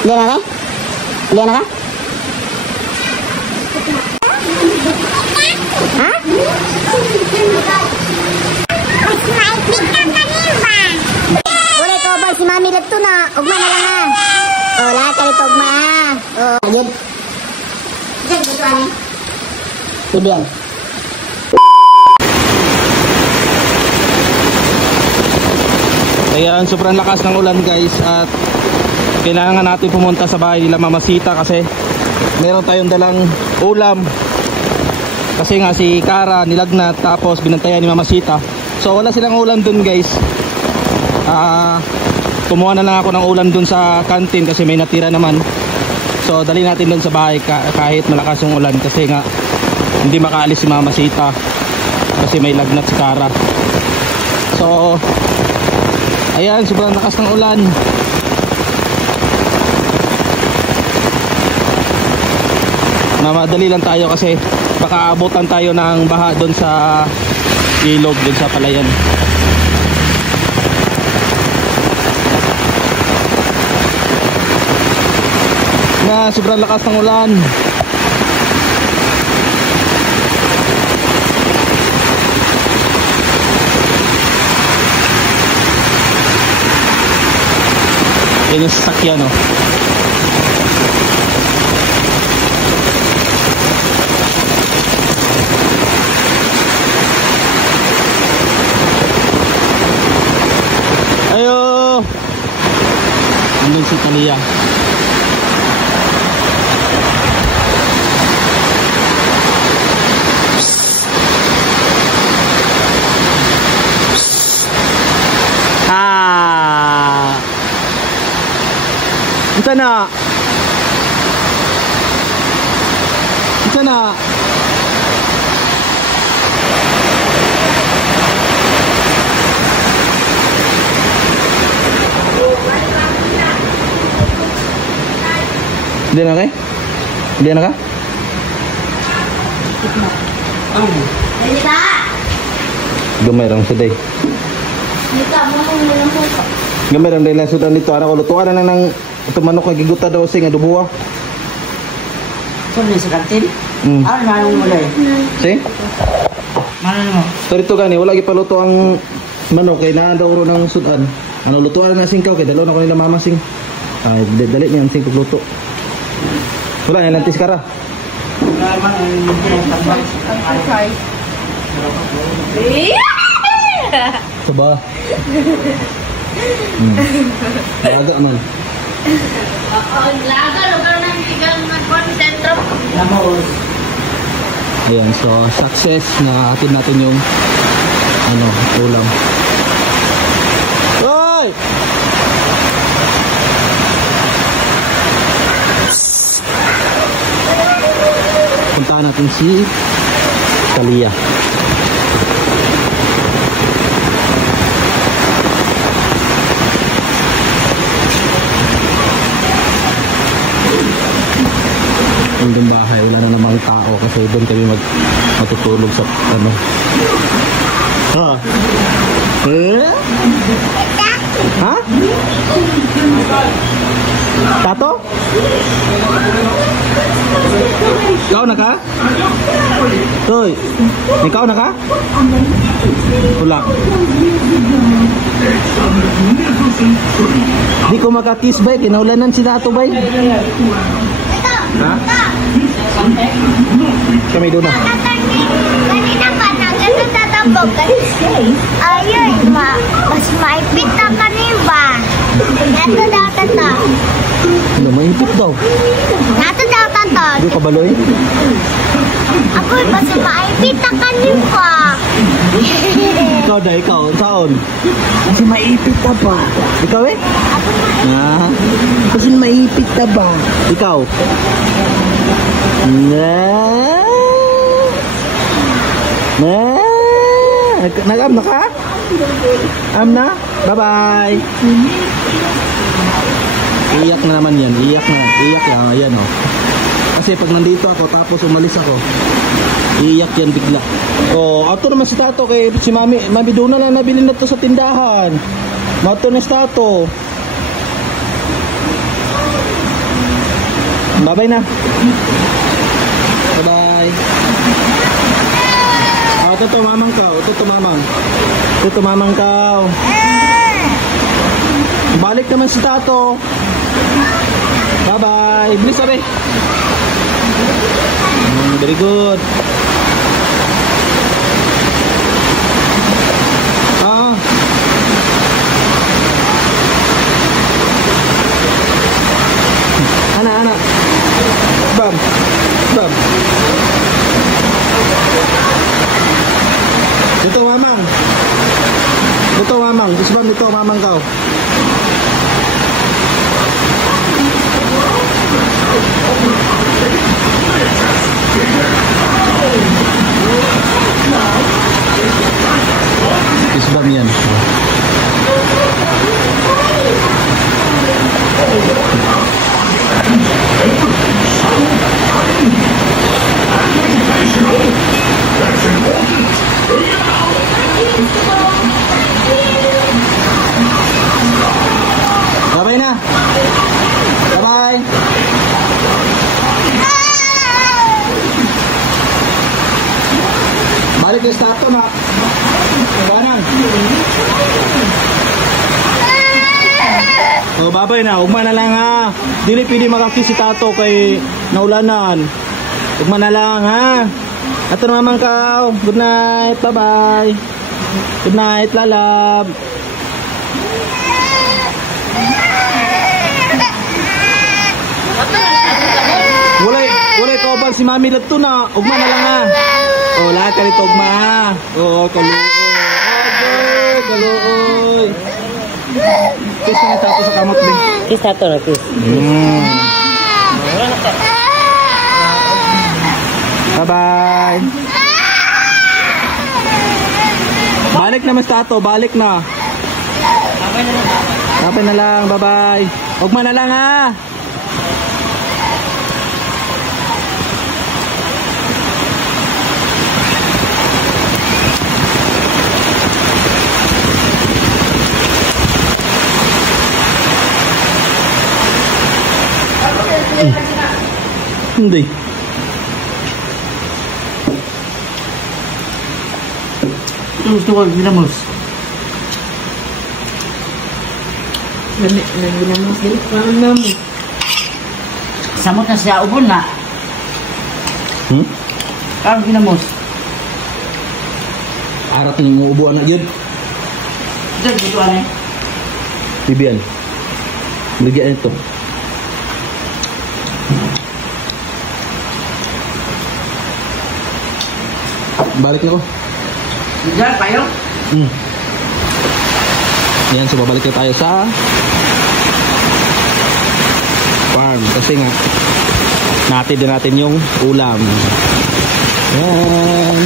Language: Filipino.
Hindi na ka? Hindi na ka? Ha? Wala ko ba si Mami dito na? Ugma na lang ha. Oh, lahat ka dito ugma ha. Oh, yun. Diyan dito ano? Bibian. Ayan, sobrang lakas ng ulan guys at kailangan natin pumunta sa bahay nila Mama Sita kasi meron tayong dalang ulam. Kasi nga si Kara nilagnat tapos binantayan ni Mama Sita. So wala silang ulam dun guys. Kumuha na lang ako ng ulam dun sa kantin kasi may natira naman. So dali natin dun sa bahay kahit malakas yung ulan kasi nga hindi makaalis si Mama Sita kasi may lagnat si Kara. So ayan, sobrang lakas ng ulan. Mamadali lang tayo kasi baka abutan tayo ng baha doon sa ilog, doon sa palayan. Na sobrang lakas ng ulan. Yan yung sasakyan, oh. Ayo! Andun si Talia. Isa na. Isa na. Hindi na kay? Hindi na ka? Hindi ka? Gamay lang sa day. Hindi ka mo lang po. Gamay lang day lang sudan dito. Anak ko lutuan na ng ito manok na giguta daw sing adubuha. Ito na sa kantin? Ano manong mo day? Si? Manong mo? So dito gani, wala gipaluto ang manok kay naa daw ro ng sudan. Ano lutuan na singkaw kay dalo na ko nila mama sing. Ay dali niya ang sing pagluto. Wala na lantis Kara. Coba. Laga man. Laga lugar ng bigang nag-concentro. Ayan, so success na atin natin yung ulam. Hoy! Puntahan natin si Talia. Yung bahay, wala na namang tao kasi doon kami matutulog sa ano. Ha? Ha? Tato? Ikaw na ka? Toy, ikaw na ka? Wala. Di ko makakiss bay, kinaulanan si Tato bay. Ha? Kami doon na. Kanina pa nagano tatabog kasi ayun mas maipit na kanina. Nato daw tata. Ano maipit daw? Nato daw tata. Di ka baloy? Ako mas maipit na kanina. Ikaw da, ikaw, saan? Kasi maipit na ba? Ikaw eh? Kasi maipit na ba? Ikaw? Nag-am na ka? Am na? Bye-bye! Iyak na naman yan, iyak na. Iyak lang, ayan o. Kasi pag nandito ako tapos umalis ako, iyak yan bigla. Oh, ato naman si Tato kay si Mami doon na lang nabili na to sa tindahan. Mato na si Tato. Bye-bye na. Bye-bye. Oh, ito mamang ka. Ito mamang. Ito mamang ka. Balik naman si Tato. Bye-bye. Bilis sabi. Very good. Ah. Anak. Bam. Dito mamang. Isbam dito mamang kau. Isbam yan. Bye-bye na. Bye-bye. Balik yung start to na. Kanan. Oh, bye-bye na. Ugma na lang ha. Dili pwede makaki si Tato kay naulanan. Ugma na lang ha. Ato naman ka. Good night. Bye-bye. Good night, lalab. Walay kaubag si Mami dito na. Ugma na lang ha. Oh, lahat ka rito ugma ha. Oh, kaluoy. Kaluoy. Kiss na Tato sa kamot din. Kiss Tato na, kiss. Bye-bye. Balik na mas Tato, balik na. Bye na lang, bye-bye. Ugma na lang ha. Hindi. Gusto ko ginamos. Ginamos din. Parang namin. Samot na siya ubon na. Parang ginamos. Arat na yung uubuan na yun. Diyan, dito ano eh. Bibian. Bigyan ito. Balik na ko. Diyan, kayo? Yan, so babalik na tayo sa farm. Kasi nga, natid na natin yung ulam. Yan.